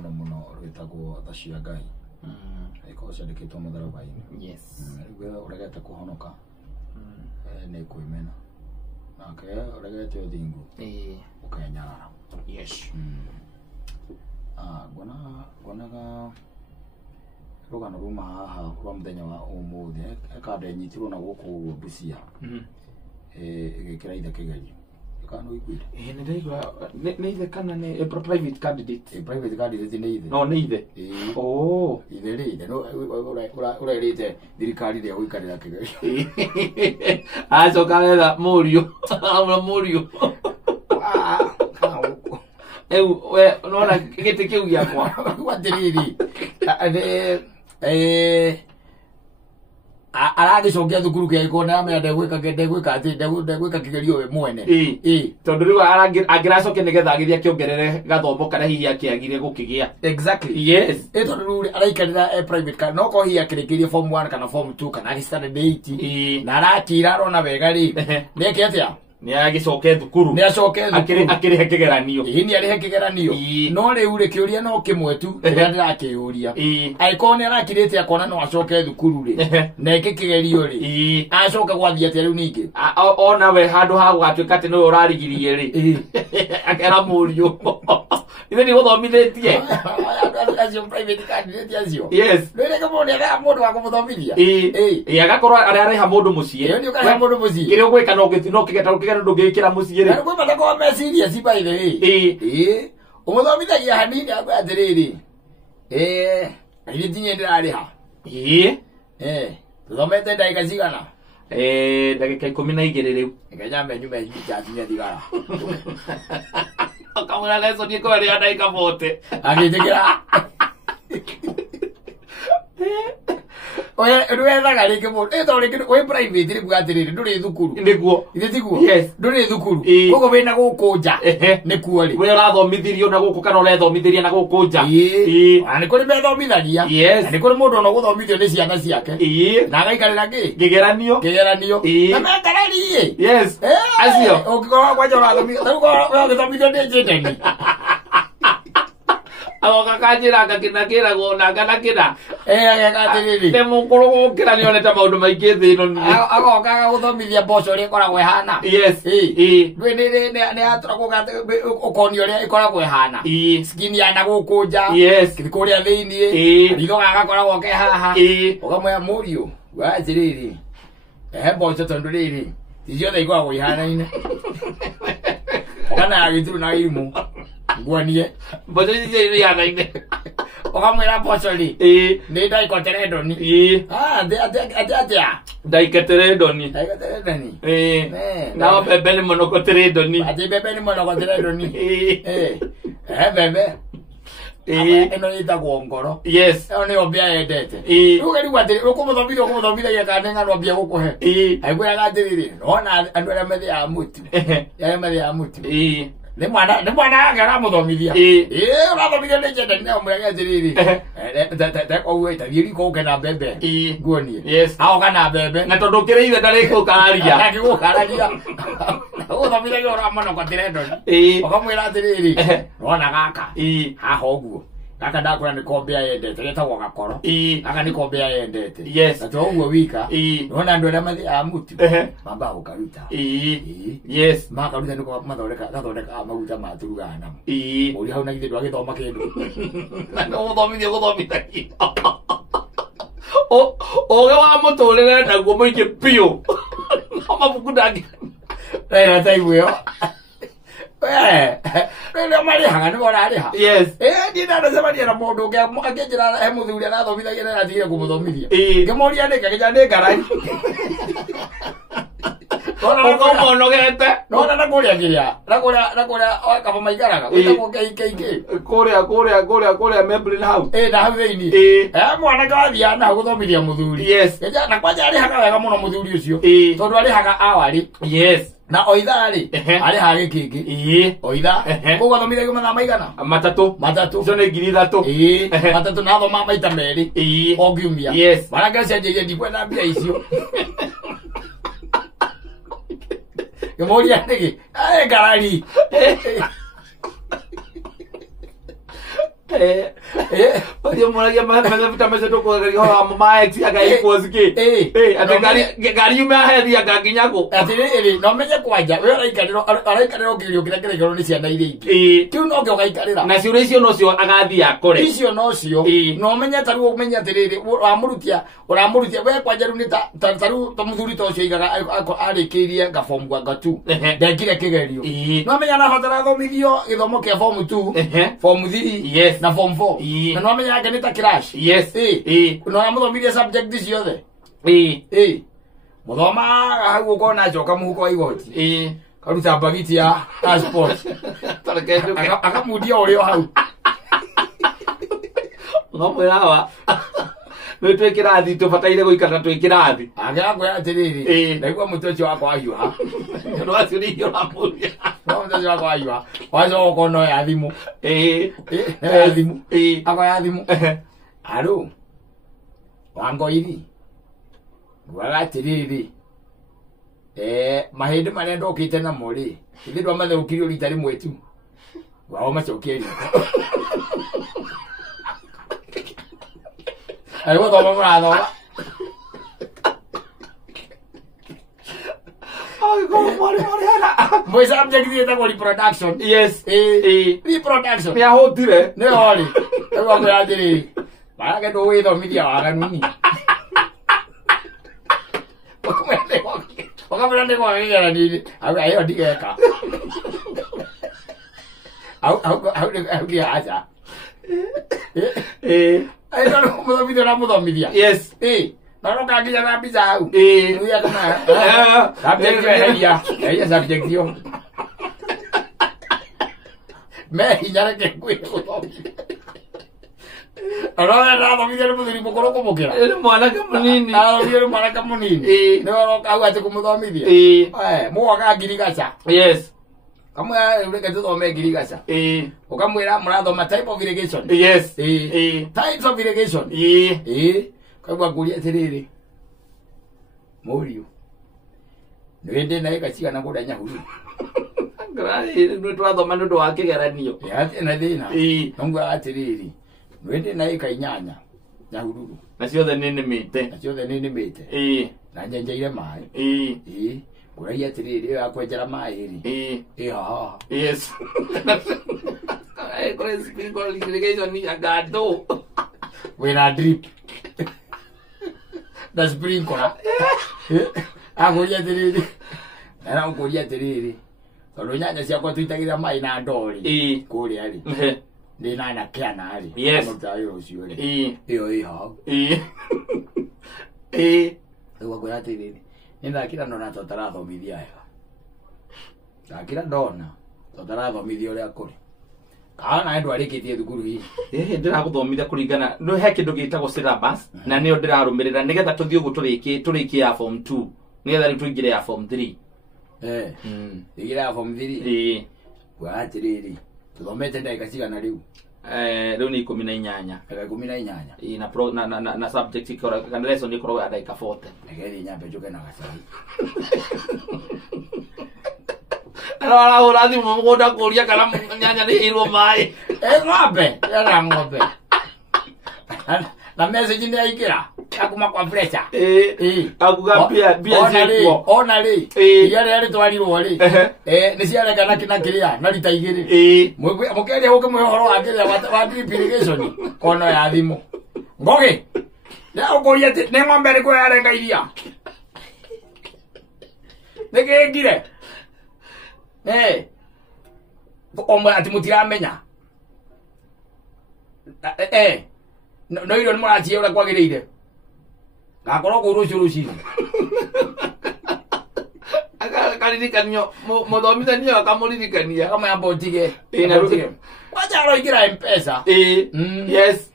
muno rwitagwo tha cia Ngai ikorwo ciandĩkĩtwo mũtharaba-inĩ. Yes. Rĩu ũregete kũhonoka nĩ kwĩmena nake ũregete ũthingu ũkenyarara. Yes. Ngonaga rũgano ruma haha rwa mũthenya wa ũmũthĩ ekande nyitirwo na gũkũ ũguo Busia ĩgĩkĩra ithe kĩgerio kana ũiguire? Nĩ ndaigua nĩ ithe kana nĩ private candidate? Private candidate nĩ ithe. No nĩ ithe. Oh, ithe rĩ ithe no ũrerĩte thirikari rĩa gũikarĩra kĩgerio acoka wetha mũriũ mũriũ we nona gĩtĩ kĩu gĩakwa watiriri aragĩcokia thukuru kĩgĩkorwo nĩamenya ndegwĩka kĩgerio we mwene tondũ rĩu angĩracokia nĩgetha agĩthiĩ akĩongerere gathomo kana hihi akĩagire gũkĩgĩa. Exactly. Yes. Tondũ rĩu araikarĩra private car no ko hihi akĩrĩkĩrie form 1 kana form 2 kana standard 8 na arakira arona wega rĩ nĩeke atĩa nĩ agĩcoke thukuru akĩrĩhe kĩgeranio. Nĩ arĩhe kĩgeranio no rĩu rĩ kĩũria no kĩmwe tu rĩrĩa ndĩrakĩũria angĩkorwo nĩ arakirĩte akona no acoke thukuru rĩ na eke kĩgerio rĩ acoka gwathiĩ atĩa rĩu ningĩ ona we handũ ha gũgatuĩka atĩ nĩwe ũrarigirie rĩ akera mũriũ ithe nĩ gũthomithĩtie acio private candidate acio. Yes. Rĩrĩa mũndũ arĩha mũndũ wa kũmũthomithia agakorwo arĩha mũndũ mũciĩ nĩ ũkarĩha mũndũ mũciĩ kĩrĩa ũgwĩka no kĩgerio ndũngĩkĩra mũciĩ rĩ kwĩ matakorwo meciria ci by the way ũmũthomithagia hanini akwe atĩrĩrĩ airĩtu nye ndĩrarĩha tũthomete ndagĩka cigana ndagĩka 12 rĩu ikanyamenyu chacinya thigara akamwĩra lesson ĩkorwo rĩa ndagĩka 40 agĩtĩkĩra oya ndwethaga rĩngĩ mũndũ tondũ rĩngĩ wĩ private rĩngĩ atĩrĩrĩ ndũrĩ thukuru nĩguo ithe tiguo yes ndũrĩ thukuru koguo wĩna gũkũ nja nĩkuo rĩ we ũrathomithirio na gũkũ kana ũrethomithĩria na gũkũ nja na nĩ kũrĩ methomithagia na nĩ kũrĩ mũndũ ona gũthomithio nĩ ciana ciake na agaikarĩra kĩgeranio na mekarariĩ yes acio ũngĩkorwo kwanja ũrathomithio nĩ njĩndeni agoka kanjĩra ngakĩragwo na nganakĩra agĩgathĩrĩrĩ nĩ mũkũrũ gũkĩra nĩ onete maũndũ maingĩ thĩ ĩno agoka agagũthomithia mboco ũrĩa ĩkoragwo ĩhana. Yes. Nĩ aturagwo ũkonio ũrĩa ĩkoragwo ĩhana skin ya na gũkũ nja kũrĩa thĩiniĩ ritho gagakoragwo ke haha ũkamwĩra mũriũ atĩrĩrĩ he mboco tondũ rĩrĩ ti ciothe ikoragwo ihanaine ũkana agĩturu na irimũ nguonie mboco ici ihanaine ũkamwĩra mboco rĩ nĩ ndaikoteredoni atĩa ndaiketeredoni na mbembe nĩ monokoteredoni atĩ mbembe nĩ monokoteredoni mbembe ĩno ĩtagwo ngoro. Yes. ĩyo nĩyo mbĩa yendete rĩu rĩu atĩrĩ ũkũmũthomithia kana neng'ano mbĩa gũkũhe aiguaga atĩrĩrĩ nona andũ arĩa mathĩaga mũtu nĩ mwana wake aramũthomithia ũrathomithio nĩ njendani nayo mwĩrage atĩrĩrĩ koguo tathiĩ riko ũke na mbembe nguonie aoka na mbembe na tondũ ũkĩrĩ ithe ndarĩgũkararia ndangĩgũkararia ũgũthomithagio ũramonokotirendoni ũkamwĩra atĩrĩrĩ nona gaka haha ũguo gaka ndakũra nĩ kombĩa yendete getagwo gakoro gaka nĩ kombĩa yendete na to ũguo wika nona andũ arĩa mathĩaga mũtu mambaga gũkaruta makaruta nĩko mathondekaga maguta ma turugaga namo ũrĩa hau na githĩ ndwagĩthoma kĩndũ gũthomithagio ũgĩ wa mũtũrĩre naguo mũingĩ biũ mabuku ndangĩ rĩra taigu ĩyo rĩrĩa marĩhaga nĩ mararĩha niĩ ndanacemania na mũndũ ũngĩ akĩnjĩra he mũthuri arathomithagia na atigire kũmũthomithia ngĩmũria nĩkĩ akĩnjĩra nĩ ngarai ũkonogete nona nakũrĩa kĩrĩa nakũrĩa kaba maikaraga wĩtagwo keikeingĩ kũrĩa Membrane House na hau thĩinĩ mwanake wathiaga na gũthomithia mũthuri na kwanja arĩhaga wega mũno mũthuri ũcio tondũ arĩhaga awari na oitha rĩ arĩhaga gĩkĩngĩ oitha koguo athomithagio mathaa maigana matatũ icio nĩ 3,000 matatũ na athoma maita merĩ o kiumia mwanake acenjeirie ndikwenda mbia icio ngĩmũria nĩkĩ ngarari Oye moragia mafuta meseto kwa gari ho ma ex aga equals ke. Ate gari yume ahethi aga ginyako. Ati no menye kwanja we araikariro kirio kira kiro ni ciana ire ingi. Kiu no kio gaikarira. Na ciure icio no cio agathi akore. Icio no cio. No menye taru umenya atiriri uramurutia we kwanja ru ni taru tomuthuri to cio igaga arikirie ga form gwa gatu. Ndekire kigerio. No menya na hotara thomithio githomo kia form 2, form 3 na form 4. Na no menya ngene ta crash. No amuthomithia subject ciothe. Muthoma hau ukona joka muhuko wa igoti. Karuta bagiti ya passport. Akamudia urio hau. Ngomwirawa. No twikirathi tubataire guikara twikirathi. Agakwa atiriri. Ndaigwa mutocho wakwa ayuha. No acirio ramuria. No mutocho wakwa ayuha. Wazo ukono ya thimu. Ya thimu. Akwa ya thimu. Alo. Wango hivi. Wala atiriri. Mahindi maria ndokite na muri. Ithi ndo mathukirio rita rimwe tu. Wao macokieni. Ayo thoma murathoma. Ai go mori hana. Moi subject ita ko reproduction. Yes. Reproduction. Ya hotire. Ne hori. Ewa ko atiriri. Para que do we thomithia waga nuni. Wakamwende kwa ngera nini? Ayo ndigeka. Au dia acha. Ai ndo muthomithia na muthomithia. Yes. No kaginya na biza au. Nuya kama. Subject ya subject yo. Me hinyara ke kuthomithia. Ora na thomithia ni muthuri mukoro kumukira. Ere mwana kamunini. Ere mwana kamunini. No au ate kumuthomithia. Muwaga ngirigaca. Yes. Kamwe ureke tuthome ngirigaca. Ukamwira murathoma type of irrigation. Yes. Types of irrigation. Kaigwa nguria atiriri. Muriu. Nwende na ikaciga na guda nyahuru. Ngrari ndu twathoma ndu wa kigeranio. Yate na thina. Ngwa atiriri. Nwende na ikainyanya nyahururu. Na ciothe nini mite. Na ciothe nini mite. Na nyenjeire mai. Kurai atiriri akwenjera mai ri. Ha. Yes. Kore sprinkle irrigation ni agado. Wena drip. Da sprinkler. Agoria atiriri. Na ngoria atiriri. Tondå nyanya ciakwa tuitagira mai na ndori kuria ri ndi na kiana ri mutairo ucio ri iyo hau ewa kwa atiriri nindakira ndona totarathomithia wega ndakira ndona totarathomithia uria kuri kana ndu arikitie thukuru hii ndiraguthomithia kuringana no he kindu gitagwo syllabus na niyo ndirarumirira nigetha tuthie ugu turiki ya form 2 nigetha tuingire ya form 3 igira form 3 kwa atiriri tuthomete ndagika cigana riu riu ni 18 na subject ikora kana lesson ikora ya ndagika 40 ngethi nyambe njuke na gacai ara urathi mugunda kuria kana nyanya ni irwo mai ng'ombe era ng'ombe na message ni aikira akuma kwa pressure akuga bia ziko ona ri yale twarirwo ri ni ciare kana kina kiria na rita igiri mukende huko muhoro akiria wa drip irrigation kono ya thimu ngoge ya ukoria ne ng'ombe ri ko yarenga iria negegire omwe ati mutiramenya no iro nimuracie ura kwagiriire gakorwo ku ruci akaririkania muthomithania akamuririkania kama ya botige wacha roigira M-Pesa yes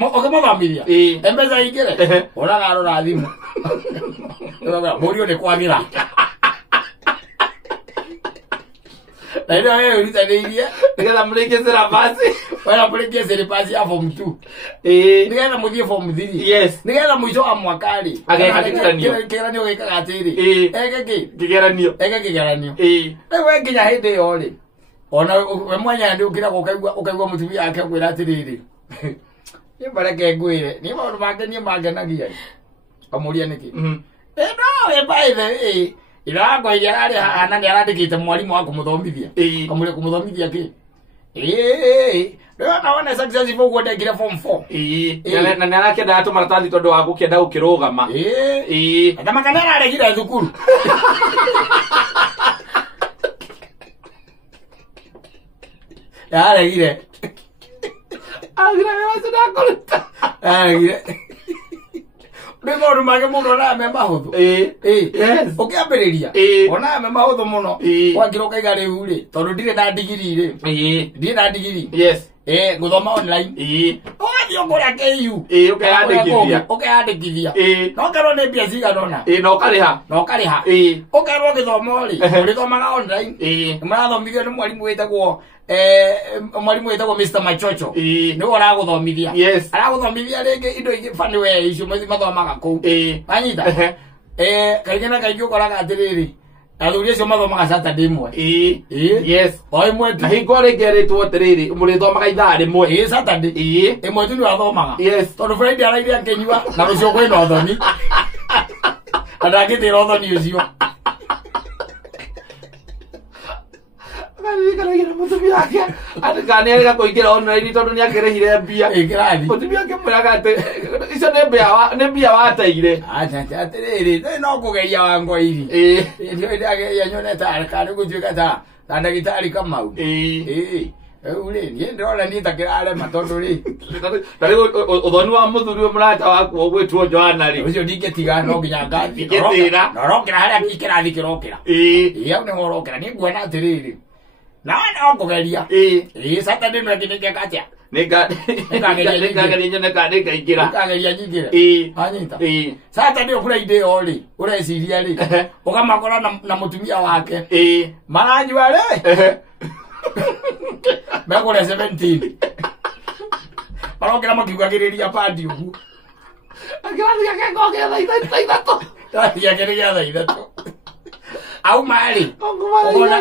okamuthomithia M-Pesa igire ona garora thimu murio ni kwagira na ino wewe ulitaniirie nigetha murike syllabus wala murike syllabus ya form 2 nigetha muthie form 3 yes nigetha muico wa mwakari kigeranio gikaga atiri eke kigeranio ewe nginya hindi yo ri ona we mwanya ndi ukira ukaigwa mutumia yake kwira atiriri ni bareke ngwire ni maundu make ni mangenagia amuria niki no we by the irago iria ari hana ni arandikite mwalimu wa kumuthomithia amuria kumuthomithia ki naona successful uguo ndekire form 4 na narakenda atu maratathi tondu wa gukenda ukirugama ndama kana aregire thukuru aregire Ndio mage muno na me mahuthu yes ukiambiriria ona me mahuthu muno wangiroka igari uri tondu ndire na digiri ri ndire na digiri yes guthoma online ogathio kuria KU ukeyandikithia no kerwo ni mbia cigana ona no kariha ukerwo githomo ri urithomaga online murathomithio ni mwalimu witagwo Mr. Machocho ni araguthomithia araguthomithia ringi indo ingi fani we icio mathomaga kuu anyita kaingĩ na kaingĩ ũkoraga atĩrĩrĩ athuri acio mathomaga Saturday mwe yes o imwe na hingo rĩngĩ rĩtwo atĩrĩrĩ mũrĩthomaga ithaa rĩmwe Saturday ĩmwe tu nĩwathomaga tondũ Friday araire akĩnyua na rũcio kwĩna ũthoni na ndangĩtĩra ũthoni ũcio karagira mutumia yake atikane arega kuingira online tondu ni akirehire mbia mutumia yake mwiraga ati icio ni mbia wateire acha atiriri no kugeria wango iri ndio ndageria nyoneta arikane gutuika ta ndagitari Kamau ule ni ndona ni takirare matondu ri tari uthoni wa muthuri murata waku ogwitwo Joana ri ucio ndingetiga no nginya ngathi ngitira norokera haria kirathi kirokera au ni ngorokera ni nguona atiriri na okugeria Saturday no kinike kacha nikageria nyone kana nikaingira nikageria nyingire anyita Saturday Friday oli ureciria ri ukamakora na mutumia wake maranywa ri megure 17 marokera makigagiriria padi ugu akirathi gake ngogera thaithatu thaithatu au mali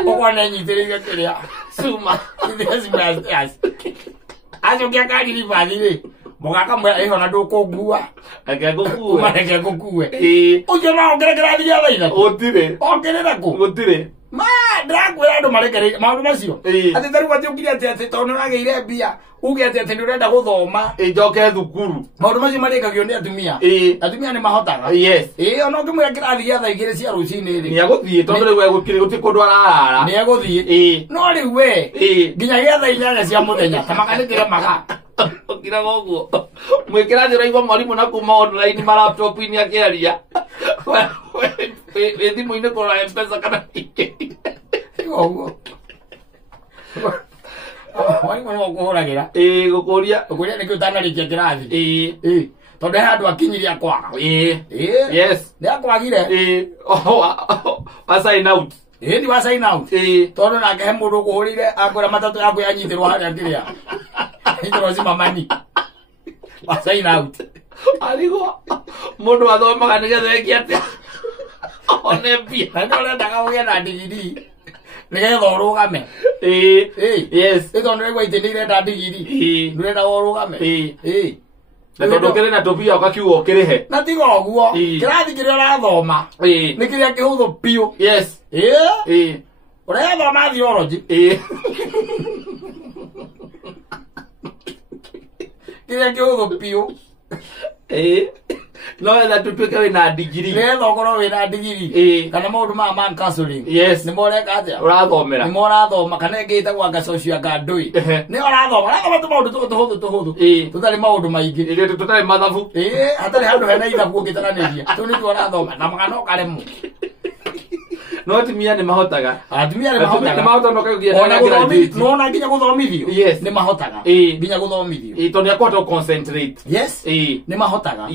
ogona nyitiriga kiria suma this masters ajo kia kali ni vadire mugaka mwe ehona ndukugua akagukue ujo na ongerekera thia thaitha otire ongerera ku otire ma ndagwira ndo marekere maundu macio ati tari wati ukiria ati tondu nageire mbia uge ati ndurenda guthoma njoke thukuru maundu macio marekagio ni atumia atumia ni mahotaga ona ngimwira kirathi gia thaa igiri cia rucini ri ni aguthie tondu riu egukire guti kundu arara ni aguthie no riu we nginya gia thaa inyanya cia muthenya tamakanitire maga okira goguo mwikira thira igwa mwalimu na kuma online ma laptop ini akiaria thimu ini kora M-Pesa kana goguo mwalimu no kuhuragira gukuria nikio utanarikia kirathi tondu he andu akinyiria kwaga yes ni akwagire wa sign out ndi wa sign out tondu nake he mundu kuhurire akwira matatu yaku yanyitirwo haria kiria ndio zima mani wa sign out aligo mundu athomaga nigetha ekiatia one mbia ndio ndendaga ugie na digiri nigetha urugame yes tondu regwa itindire nda digiri ndurenda urugame na tondu kire na topia ukakiuga ukirihe na tiga uguo kirathi kiria urathoma ni kiria kihuthu piu yes urathoma theology kiria kihuthu piu no ela tutuke wina digiri ngetha ukorwo wina digiri kana maundu ma man counseling ni moreka atia urathomera ni morathoma kana ngita gwanga social gandui ni urathoma tu maundu tuhuthu tutari maundu maingi ile tutari mathabu hatari handu hena ithabu ngitaraniria tu ni turathoma na magano karemu no atumia ni mahotaga atumia ni mahotaga ni mahotaga no kagia no na nginya guthomithio ni mahotaga nginya guthomithio tondu akwata concentrate ni mahotaga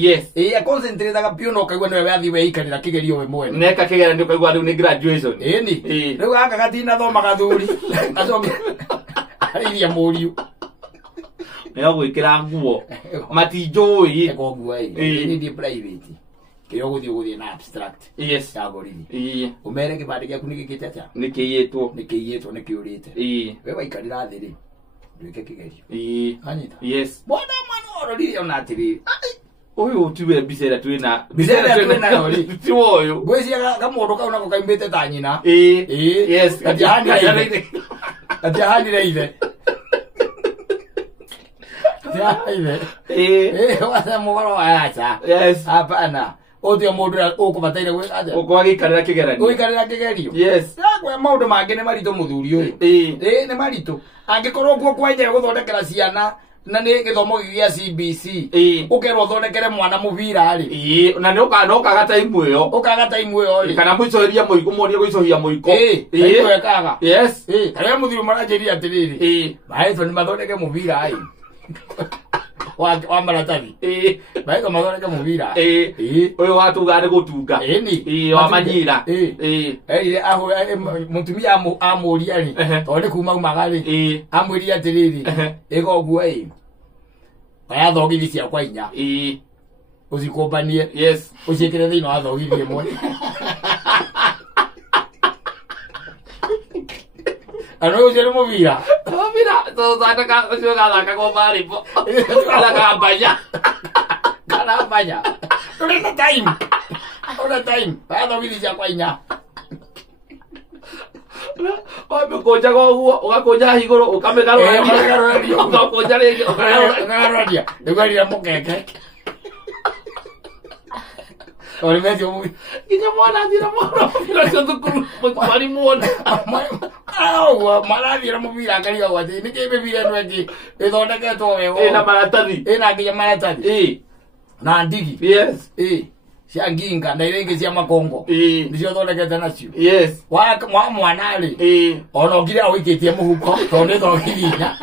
concentrate aga pio no kaigwa niwe wathi we ikarira kigerio we mwene neka kigerio ndio kaigwa riu ni graduation ni riu aka gatina thoma gathuri acoke ariria muriu ni gwikira nguo matinjui eko nguo ni private Kĩo gũthiĩ na abstract. Yes. Ya gorithi. Umere kĩbandĩ gĩaku nĩ gĩkĩte atĩa? Nĩkĩiyĩtwo nĩkĩũrĩte. We waikarĩra thĩ rĩ. Ndwĩke kĩgerio. Anyita. Yes. Mwana ororire ona atĩrĩrĩ. Uyu tiwe bicera twina rori. Ti woyo. Gwĩciaga kamũndũ kau nako kaimĩte ta nyina. Yes. Gatiahanire ithe. Wasa mũgoro wa aca. Yes. Hapana. Ũthiĩ mũndũ ũkũbataire gwĩka ũkwagĩikarĩra kĩgeranio. Ũikarĩra kĩgerio. Yes. Gwe maũndũ mangĩ nĩ maritũ mũthuri ũyũ. Nĩ maritũ. Angĩkorwo kuo kwenjera gũthondekera ciana na nĩ gĩthomo gĩa CBC. Ũkerwo ũthondekere mwana mũbira rĩ. Na nĩ ũkaga taimu ĩyo. Ũkaga taimu ĩyo rĩ. Kana mũicoheria mũiko mũrie gũicohia mũiko. Taimu ĩkaga. Yes. Tarĩa mũthuri maranjĩria atĩrĩrĩ. Maitho nĩ mathondeke mũbira rĩ. Wa maratathi. Maitho mathondeke mũbira. Ũyũ watuga nĩ gũtunga. Wa manyira. Mũtumia amũria rĩ. Tondũ nĩ kuma umaga rĩ. Amwĩria atĩrĩrĩ. Ĩka ũguo ĩ. Oya thogithi ciakwa inya. Ũcikũmbanie. Yes. Ũciĩkĩre thĩinĩ wa thogithi ĩmwe. Ano ucio nĩ mũbira. Mũbira tũthaka ũcio gathaka gomba rĩpo. Gathaka mbanya. Kana mbanya. Ũrĩ na time. Oya thogithi ciakwa inya. Wamĩkũnjaga ũguo ũgakũnja igũrũ ũkamĩgarũrania. Ũgakũnja rĩngĩ ũkagarũrania. Nĩguo rĩrĩa mũkeke. Oliveti omu. Kinya mwana athira mũbira ũcio thukuru mwarimũ ona. Mwana athira mũbira akariga gwatĩ nĩkĩ mĩbira ĩno ĩngĩ ĩthondeketwo wega. Ĩna maratathi. Ĩna nginya maratathi. Na ndigi. Yes. Cia nginga na iria ingĩ cia makongo. Nĩcio thondekete nacio. Yes. Wa mwana rĩ. Ona ũngire awĩkĩtie mũhuko tondũ nĩ thogithi inya.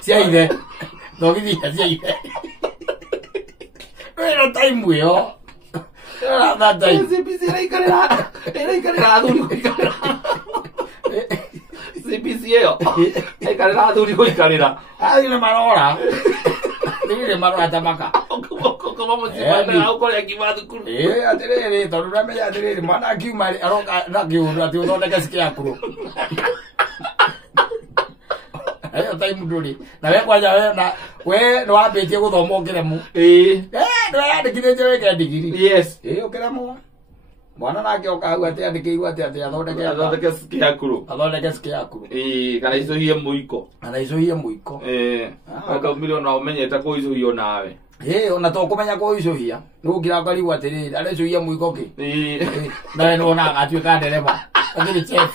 Cia ithe. Thogithi inya cia ithe. Wĩna taimu ĩyo. Wĩna taimu. CBC ĩraikarĩra athuri gũikarĩra. CBC ĩyo ĩikarĩra athuri gũikarĩra. Athuri nĩ marora. Nĩ marora tamaka. Koma mũciĩ ũkore akiuma thukuru. Atĩrĩrĩ tondũ ũramenya atĩrĩrĩ mwana akiuma aroka na kĩũndũ atĩ ũthondeke cikĩakũrũ. Ayo taimu ndũrĩ. Na we kwanja we nĩ wambĩtie gũthoma ũkĩremwo. Nĩweyandĩkithĩtie wĩke ndigiri. Yes. Ũkĩremwo. Mwana nake oka hau atĩ andĩkĩirwo atĩ athondeke cikĩakũrũ. Athondeke cikĩakũrũ. Kana icũhie mũiko. Kana icũhie mũiko. Akaumire ona ũmenyete kũicũhio nawe. Ona to kũmenya kũicũhia. Nĩgũkira ũkarigwo atĩrĩrĩ arecũhia mũiko kĩ. Nawe nĩwonaga atuĩka ndereba. Akĩrĩ chef.